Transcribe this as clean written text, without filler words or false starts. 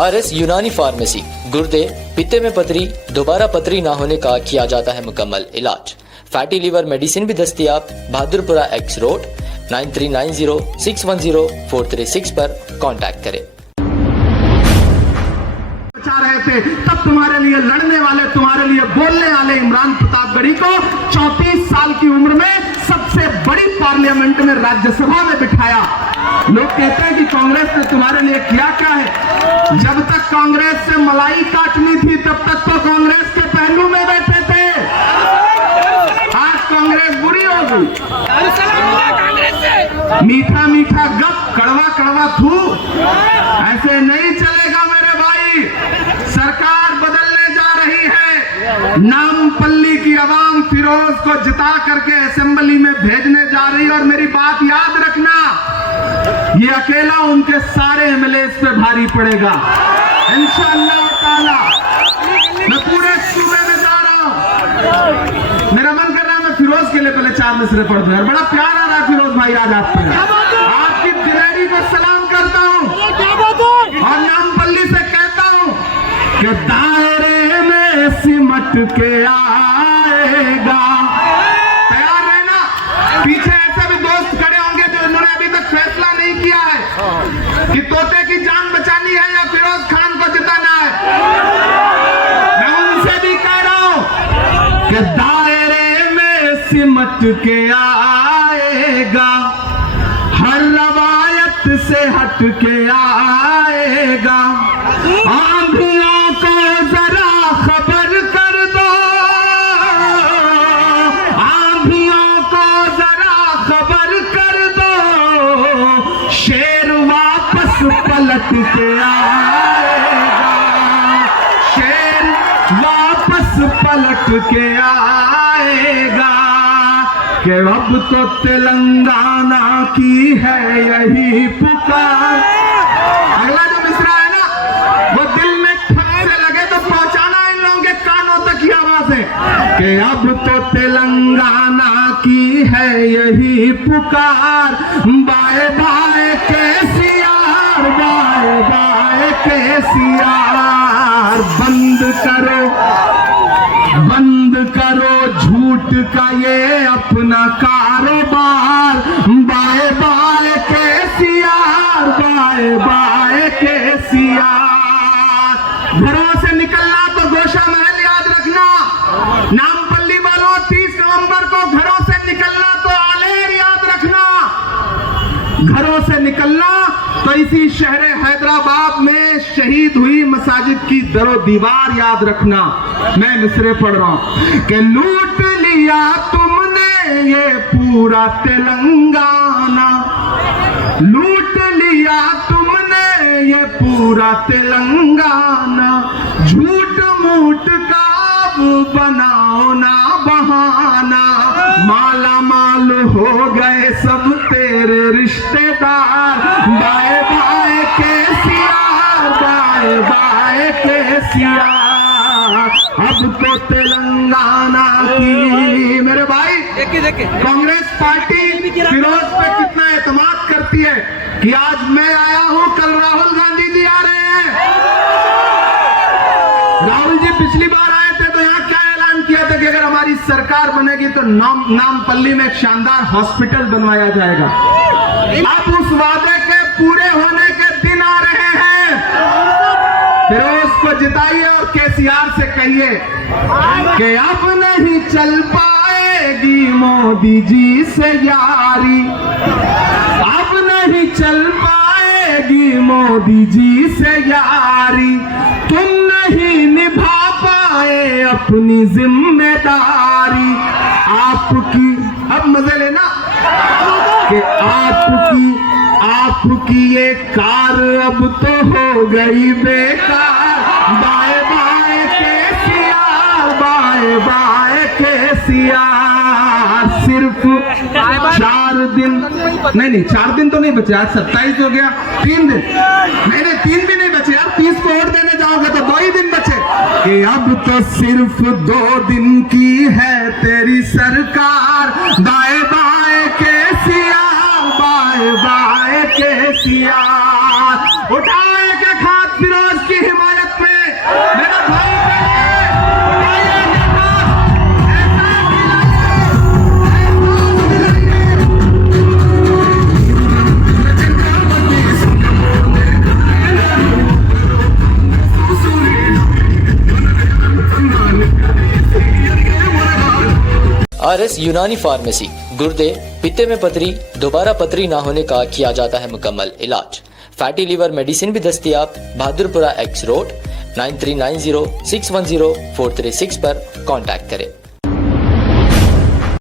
RS यूनानी pharmacy, गुर्दे, पित्ते में पथरी, दोबारा पथरी ना होने का किया जाता है मुकम्मल इलाज। फैटी लीवर मेडिसिन भी दस्तयाब। बहादुरपुरा X रोड 9390610436 पर कांटेक्ट करें। रहे थे तब तुम्हारे लिए लड़ने वाले, तुम्हारे लिए बोलने वाले इमरान प्रतापगढ़ी को 34 साल की उम्र में सबसे बड़ी पार्लियामेंट में राज्यसभा में बिठाया। लोग कहते हैं कि कांग्रेस ने तुम्हारे लिए किया क्या है। जब तक कांग्रेस से मलाई काटनी थी तब तक तो कांग्रेस के पहलू में बैठे थे। आज कांग्रेस बुरी हो गई। मीठा मीठा गप, कड़वा कड़वा थू, ऐसे नहीं चलेगा मेरे भाई। सरकार बदलने जा रही है। नामपल्ली की आवाम फिरोज को जिता करके असेंबली में भेजने जा रही है। और मेरी बात याद रखना, ये अकेला उनके सारे एमएलए पे भारी पड़ेगा इंशाअल्लाह ताला। मैं पूरे सूबे में जा रहा हूं। मेरा मन कर रहा है मैं फिरोज के लिए पहले 4 मिसरे पढ़ दूं। बड़ा प्यार आ रहा है फिरोज भाई आज आपको। आपकी दिलेरी को सलाम करता हूं और नामपल्ली से कहता हूं कि दायरे में सिमट के आएगा। तैयार रहना। पीछे ऐसे भी दोस्त खड़े होंगे जो इन्होंने अभी तक फैसला नहीं किया है कि तोते की जान बचानी है या फिरोज खान को जिताना है। मैं उनसे भी कह रहा हूं कि दायरे में सिमट के आएगा, हर रवायत से हट के आएगा। आंधियों को जरा खबर कर दो, आंधियों को जरा खबर कर दो, शेर वापस पलट के आएगा, शेर वापस पलट के आएगा। कि अब तो तेलंगाना की है यही पुकार। अगला जो मिसरा है ना, वो दिल में ठग से लगे तो पहुंचाना इन लोगों के कानों तक की आवाज है कि अब तो तेलंगाना की है यही पुकार। बाए बाए केसीआर, बाए बाए केसीआर। बंद करो, बंद करो झूठ का ये अपना कारोबार। बाए बाए केसीआर, बाए बाए केसीआर। घरों से निकलना तो गोशा महल याद रखना। नामपल्ली वालों 30 नवंबर को घरों से निकलना तो आलेर याद रखना। घरों से निकलना तो इसी शहर हैदराबाद में शहीद हुई मसाजिद की दरो दीवार याद रखना। मैं मिसरे पढ़ रहा हूं कि लूट लिया तुमने ये पूरा तेलंगाना, लूट लिया तुमने ये पूरा तेलंगाना। झूठ मूठ का अब बनाओ ना बहाना, माला माल हो गए सब तेरे रिश्तेदार। बाए बाए केसीआर, बाए बाए केसीआर। अब तो तेलंगाना की मेरे भाई कांग्रेस पार्टी फिरोज पे कितना एतमाद करती है कि आज मैं आया हूं, कल राहुल गांधी जी आ रहे हैं। राहुल जी पिछली बार आए थे तो यहाँ क्या ऐलान किया था कि अगर हमारी सरकार बनेगी तो नामपल्ली में एक शानदार हॉस्पिटल बनवाया जाएगा। अब उस वादे के पूरे होने के दिन आ रहे हैं। फिरोज को जिताइए और केसीआर से कहिए कि अब नहीं चल पाएगी मोदी जी से यारी, अब नहीं चल पाएगी मोदी जी से यारी। तुम नहीं निभा पाए अपनी जिम्मेदारी। आपकी अब मजे लेना कि आपकी ये कार अब तो हो गई बेकार। बाए बाए केसीआर, बाए बाए केसीआर। सिर्फ 4 दिन नहीं 4 दिन तो नहीं बचे, आज 27 हो गया, 3 दिन नहीं 3 भी नहीं बचे यार। 30 को वोट देने जाओगे तो 2 ही दिन बचे। कि अब तो सिर्फ 2 दिन की है तेरी सरकार। बाए बाए केसीआर, बाए बाए केसीआर। उठाए के खात फिरोज की RS यूनानी फार्मेसी, गुर्दे, पित्ते में पथरी, दोबारा पथरी ना होने का किया जाता है मुकम्मल इलाज। फैटी लीवर मेडिसिन भी दस्तयाब, बहादुरपुरा X रोड, 9390610436 पर कांटेक्ट करें।